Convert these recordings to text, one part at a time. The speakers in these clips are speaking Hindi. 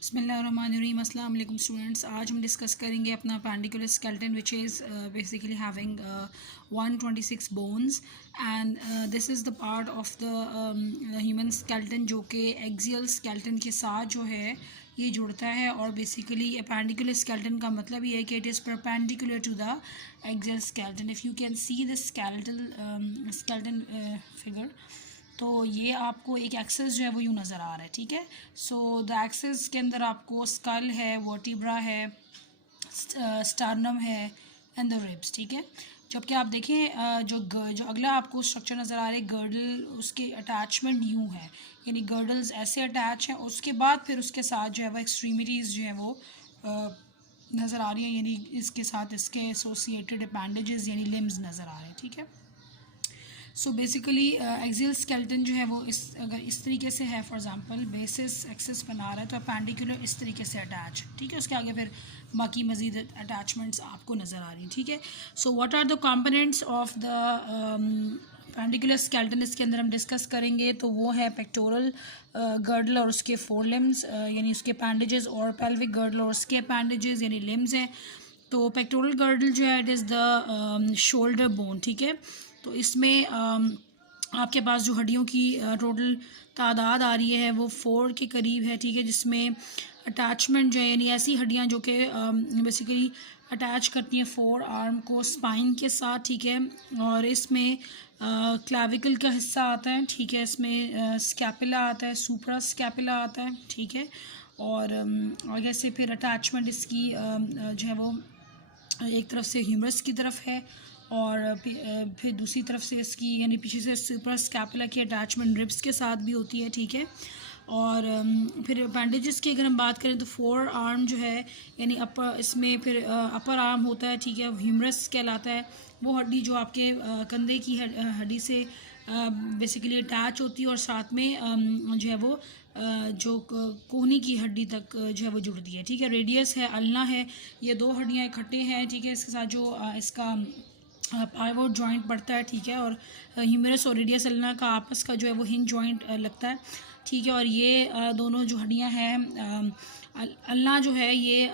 बिस्मिल्लाहिर्रहमानिर्रहीम। अस्सलाम वालेकुम स्टूडेंट्स। आज हम डिस्कस करेंगे अपना appendicular skeleton which is basically having 126 bones and this is the part of the human skeleton जो कि axial skeleton के साथ जो है ये जुड़ता है। और बेसिकली appendicular skeleton का मतलब ये है कि it is perpendicular to the axial skeleton. If you can see the skeleton figure, तो ये आपको एक एक्सेस जो है वो यूँ नज़र आ रहा है, ठीक है। सो द एक्सेस के अंदर आपको स्कल है, वर्टिब्रा है, स्टर्नम है एंड द रिब्स, ठीक है। जबकि आप देखें जो अगला आपको स्ट्रक्चर नज़र आ रहा है गर्डल, उसके अटैचमेंट यूँ है, यानी गर्डल्स ऐसे अटैच हैं, उसके बाद फिर उसके साथ जो है वो एक्सट्रीमिटीज़ जो है वो नज़र आ रही हैं, यानी इसके साथ इसके एसोसिएटेड अपेंडेजेस यानी लिम्स नज़र आ रहे हैं, ठीक है। सो बेसिकली एक्सियल स्केलेटन जो है वो अगर इस तरीके से है, फॉर एग्जांपल बेसिस एक्सिस बना रहा है तो अपेंडिकुलर इस तरीके से अटैच, ठीक है। उसके आगे फिर बाकी मज़ीद अटैचमेंट्स आपको नज़र आ रही हैं, ठीक है। So what are the components of the appendicular skeleton, इसके अंदर हम डिस्कस करेंगे। तो वो है पेक्टोरल गर्डल और उसके फोर लिम्स यानी उसके अपेंडेजेस, और पेल्विक गर्डल और उसके अपेंडेजेस यानी लिम्स हैं। तो पेक्टोरल गर्डल जो है it is the shoulder bone, ठीक है। तो इसमें आपके पास जो हड्डियों की टोटल तादाद आ रही है वो 4 के करीब है, ठीक है। जिसमें अटैचमेंट जो है यानी ऐसी हड्डियां जो कि बेसिकली अटैच करती हैं फोर आर्म को स्पाइन के साथ, ठीक है। और इसमें क्लाविकल का हिस्सा आता है, ठीक है। इसमें स्कैपुला आता है, सुप्रा स्कैपुला आता है, ठीक है। और आगे से फिर अटैचमेंट इसकी जो है वो एक तरफ से ह्यूमरस की तरफ है और फिर दूसरी तरफ से इसकी यानी पीछे से सुपर स्कैपुला की अटैचमेंट रिब्स के साथ भी होती है, ठीक है। और फिर अपेंडेजेस की अगर हम बात करें तो फोर आर्म जो है यानी अपर, इसमें फिर अपर आर्म होता है, ठीक है, ह्यूमरस कहलाता है। वो हड्डी जो आपके कंधे की हड्डी से बेसिकली अटैच होती है और साथ में जो है वो जो कोहनी की हड्डी तक जो है वो जुड़ती है, ठीक है। रेडियस है, अल्ना है, ये दो हड्डियाँ इकट्ठे हैं, ठीक है। इसके साथ जो इसका पाइवोट जॉइंट पड़ता है, ठीक है। और ह्यूमरस और रेडियस अल्ना का आपस का जो है वो हिंज जॉइंट लगता है, ठीक है। और ये दोनों जो हड्डियां हैं अल्ना जो है ये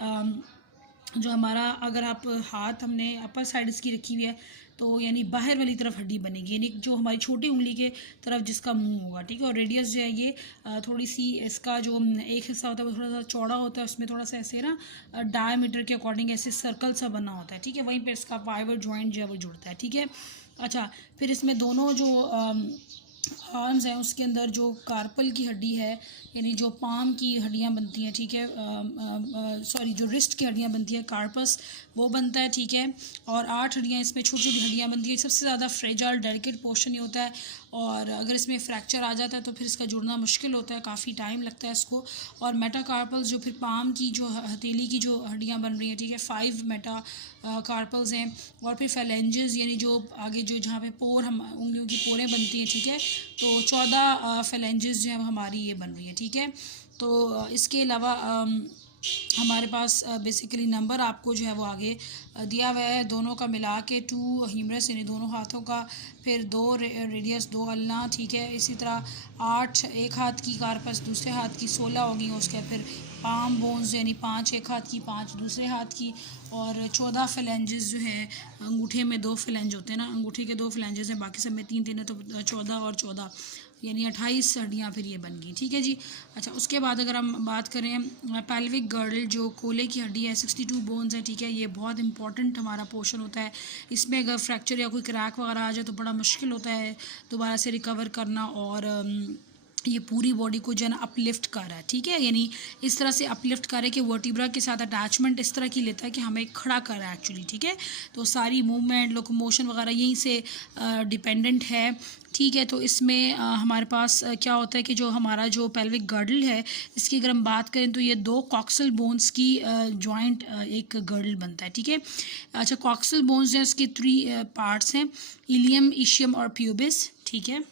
जो हमारा अगर आप हाथ हमने अपर साइड इसकी रखी हुई है तो यानी बाहर वाली तरफ हड्डी बनेगी, यानी जो हमारी छोटी उंगली के तरफ जिसका मुंह होगा, ठीक है। और रेडियस जो है ये थोड़ी सी इसका जो एक हिस्सा होता है वो थोड़ा सा चौड़ा होता है, उसमें थोड़ा सा ऐसे ना डायमीटर के अकॉर्डिंग ऐसे सर्कल सा बना होता है, ठीक है। वहीं पर इसका पाइवट जॉइंट जो है वो जुड़ता है, ठीक है। अच्छा, फिर इसमें दोनों जो आर्म्स हैं उसके अंदर जो कार्पल की हड्डी है यानी जो पाम की हड्डियां बनती हैं, ठीक है, सॉरी जो रिस्ट की हड्डियां बनती है कार्पस वो बनता है, ठीक है। और 8 हड्डियां इसमें छोटी छोटी हड्डियां बनती है। सबसे ज़्यादा फ्रेजाइल डेलिकेट पोर्शन ही होता है और अगर इसमें फ्रैक्चर आ जाता है तो फिर इसका जुड़ना मुश्किल होता है, काफ़ी टाइम लगता है इसको। और मेटाकार्पल्स जो फिर पाम की जो हथेली की जो हड्डियाँ बन रही हैं, ठीक है, 5 मेटा कार्पल्स हैं। और फिर फेलेंजेस यानी जो आगे जो जहाँ पे पोर हम उंगलियों की पोरें बनती हैं, ठीक है, तो 14 फेलेंजेस जो है हमारी ये बन रही है, ठीक है। तो इसके अलावा हमारे पास बेसिकली नंबर आपको जो है वो आगे दिया हुआ है, दोनों का मिला के 2 ह्यूमरस यानी दोनों हाथों का, फिर 2 रेडियस 2 अल्ना, ठीक है। इसी तरह 8 एक हाथ की कार्पस, दूसरे हाथ की 16 होगी। उसके फिर पाम बोन्स यानी 5 एक हाथ की, 5 दूसरे हाथ की, और 14 फ्लेंजेस जो है अंगूठे में 2 फ्लेंज होते हैं ना, अंगूठे के 2 फ्लेंजेस हैं, बाकी सब में 3 है, तो 14 और 14 यानी 28 हड्डियाँ फिर ये बन गई, ठीक है जी। अच्छा, उसके बाद अगर हम बात करें पेल्विक गर्डल जो कोले की हड्डी है, 62 बोन्स है, ठीक है। ये बहुत इंपॉर्टेंट हमारा पोर्शन होता है। इसमें अगर फ्रैक्चर या कोई क्रैक वगैरह आ जाए तो बड़ा मुश्किल होता है दोबारा से रिकवर करना, और ये पूरी बॉडी को जो है ना अपलिफ्ट कर रहा है, ठीक है। यानी इस तरह से अपलिफ्ट करे कि वर्टिब्रा के साथ अटैचमेंट इस तरह की लेता है कि हमें खड़ा कर रहा है एक्चुअली, ठीक है। तो सारी मूवमेंट लोकोमोशन वगैरह यहीं से डिपेंडेंट है, ठीक है। तो इसमें हमारे पास क्या होता है कि जो हमारा जो पेल्विक गर्डल है इसकी अगर हम बात करें तो ये 2 कॉक्सल बोन्स की जॉइंट एक गर्डल बनता है, ठीक है। अच्छा, कॉक्सल बोन्स जो है इसके 3 पार्ट्स हैं, इलियम, इशियम और प्यूबिस, ठीक है।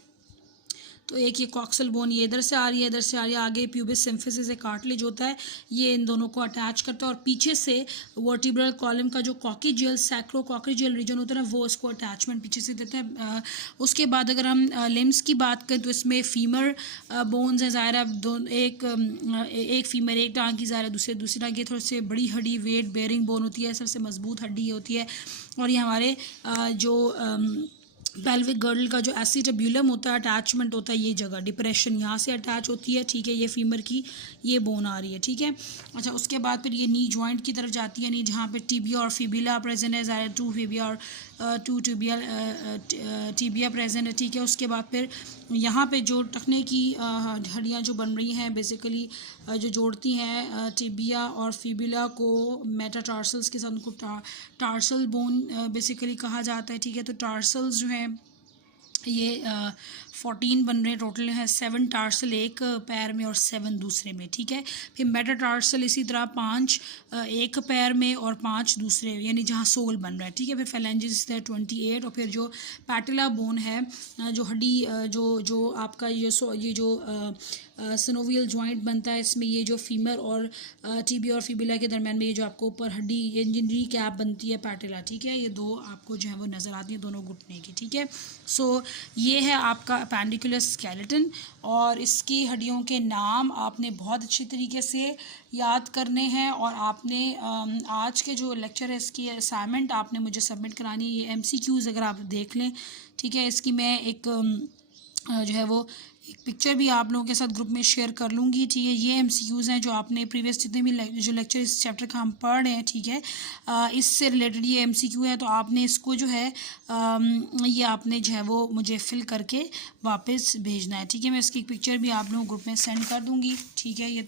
तो एक ये कॉक्सल बोन ये इधर से आ रही है, इधर से आ रही है, आगे प्यूबिस सिम्फिसिस एक कार्टिलेज होता है, ये इन दोनों को अटैच करता है और पीछे से वर्टिब्रल कॉलम का जो कॉक्सिजियल सैक्रोकॉक्सिजियल रीजन होता है ना, वो इसको अटैचमेंट पीछे से देता है। उसके बाद अगर हम लिम्स की बात करें तो इसमें फीमर बोन्स हैं, ज़ाहिर है एक फीमर एक टांग की, ज़ाहिर है दूसरी टांग की, थोड़ी सी बड़ी हड्डी वेट बेयरिंग बोन होती है, सबसे मजबूत हड्डी होती है। और ये हमारे जो पेल्विक गर्डल का जो एसिटाब्यूलम होता है, अटैचमेंट होता है, ये जगह डिप्रेशन यहाँ से अटैच होती है, ठीक है। ये फीमर की ये बोन आ रही है, ठीक है। अच्छा, उसके बाद फिर ये नी जॉइंट की तरफ जाती है, नी जहाँ पे टिबिया और फिबिला प्रेजेंट है, ज़ाहिर टू फिबिया और टू टिबिया प्रेजेंट है, ठीक है। उसके बाद फिर यहाँ पे जो टखने की हड्डियाँ जो बन रही हैं बेसिकली जो जोड़ती हैं टिबिया और फिबिला को मेटाटार्सल्स के साथ, उनको टार्सल बोन बेसिकली कहा जाता है, ठीक है। तो टार्सल्स जो हैं ये 14 बन रहे हैं, टोटल है 7 टार्सल एक पैर में और 7 दूसरे में, ठीक है। फिर मेटाटार्सल इसी तरह 5 एक पैर में और 5 दूसरे, यानी जहाँ सोल बन रहा है, ठीक है। फिर फेलेंजेस इस तरह 28 और फिर जो पैटिला बोन है जो हड्डी जो आपका ये जो सिनोवियल जॉइंट बनता है, इसमें ये जो फीमर और टिबिया और फिबिला के दरमियान में ये जो आपको ऊपर हड्डी जिनकी कैप बनती है पैटिला, ठीक है। ये दो आपको जो है वो नज़र आती है दोनों घुटने की, ठीक है। सो ये है आपका अपेंडिकुलर स्केलेटन और इसकी हड्डियों के नाम आपने बहुत अच्छी तरीके से याद करने हैं और आपने आज के जो लेक्चर है इसकी असाइनमेंट आपने मुझे सबमिट करानी है। ये MCQs अगर आप देख लें, ठीक है। इसकी मैं एक जो है वो एक पिक्चर भी आप लोगों के साथ ग्रुप में शेयर कर लूँगी, ठीक है। ये MCQs हैं जो आपने प्रीवियस जितने भी जो लेक्चर इस चैप्टर का हम पढ़ रहे हैं, ठीक है, इससे रिलेटेड ये MCQ है। तो आपने इसको जो है ये आपने जो है वो मुझे फिल करके वापस भेजना है, ठीक है। मैं इसकी एक पिक्चर भी आप लोगों ग्रुप में सेंड कर दूँगी, ठीक है। ये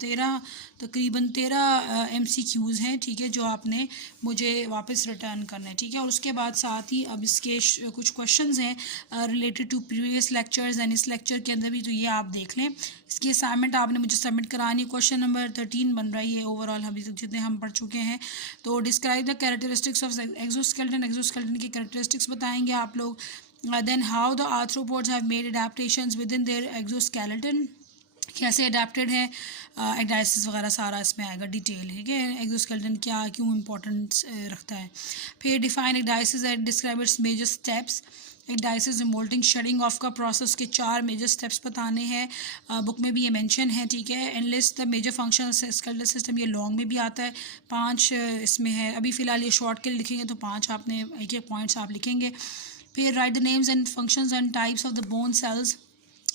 तकरीबन 13 MCQs हैं, ठीक है, जो आपने मुझे वापस रिटर्न करना है, ठीक है। और उसके बाद साथ ही अब इसके कुछ क्वेश्चंस हैं related to previous lectures and इस लेक्चर के अंदर भी, तो ये आप देख लें। इसकी असाइनमेंट आपने मुझे सबमिट करानी है। क्वेश्चन नंबर 13 बन रही है ओवरऑल अभी तक जितने हम पढ़ चुके हैं। तो describe the characteristics of exoskeleton की कैरेक्टरिस्टिक्स बताएंगे आप लोग। Then how the arthropods have made adaptations within their exoskeleton, कैसे अडेप्टेड है, एग्डाइसिस वगैरह सारा इसमें आएगा डिटेल, ठीक है। एक्सोस्केलेटन क्या क्यों इंपॉर्टेंस रखता है। फिर define ecdysis and describe its major steps. Ecdysis moulting shedding off का प्रोसेस के 4 मेजर स्टेप्स बताने हैं, बुक में भी ये मेंशन है, ठीक है। And list the major function skeletal system, ये लॉन्ग में भी आता है, 5 इसमें है। अभी फ़िलहाल ये शॉर्ट के लिए लिखेंगे तो 5 आपने एक पॉइंट्स आप लिखेंगे। फिर right the names and functions and types of the bone cells.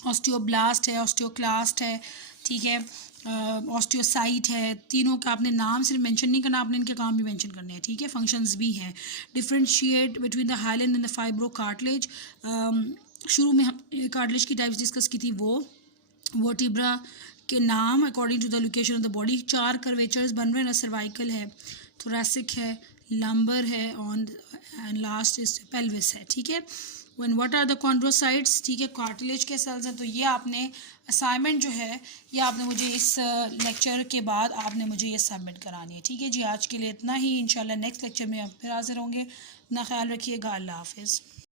Osteoblast है, ऑस्टियोक्लास्ट है, ठीक है, ऑस्टियोसाइट है। तीनों का आपने नाम सिर्फ मेंशन नहीं करना, आपने इनके काम भी मेंशन करने हैं, ठीक है। फंक्शंस भी हैं। Differentiate between the Highland and the fibro cartilage. शुरू में हम कार्टिलेज की टाइप्स डिस्कस की थी, वो वर्टिब्रा के नाम according to the location of the body. 4 curvatures बन रहे हैं ना, सर्वाइकल है, थोरैसिक है, लंबर है on and last is pelvis है, ठीक है। व्हाट आर द कॉन्ड्रोसाइट्स, ठीक है, कार्टिलेज के सेल्स हैं। तो ये आपने असाइनमेंट जो है ये आपने मुझे इस लेक्चर के बाद आपने मुझे ये सबमिट करानी है, ठीक है जी। आज के लिए इतना ही, इंशाल्लाह नेक्स्ट लेक्चर में आप फिर हाजिर होंगे। अपना ख्याल रखिएगा, अल्लाह हाफिज़।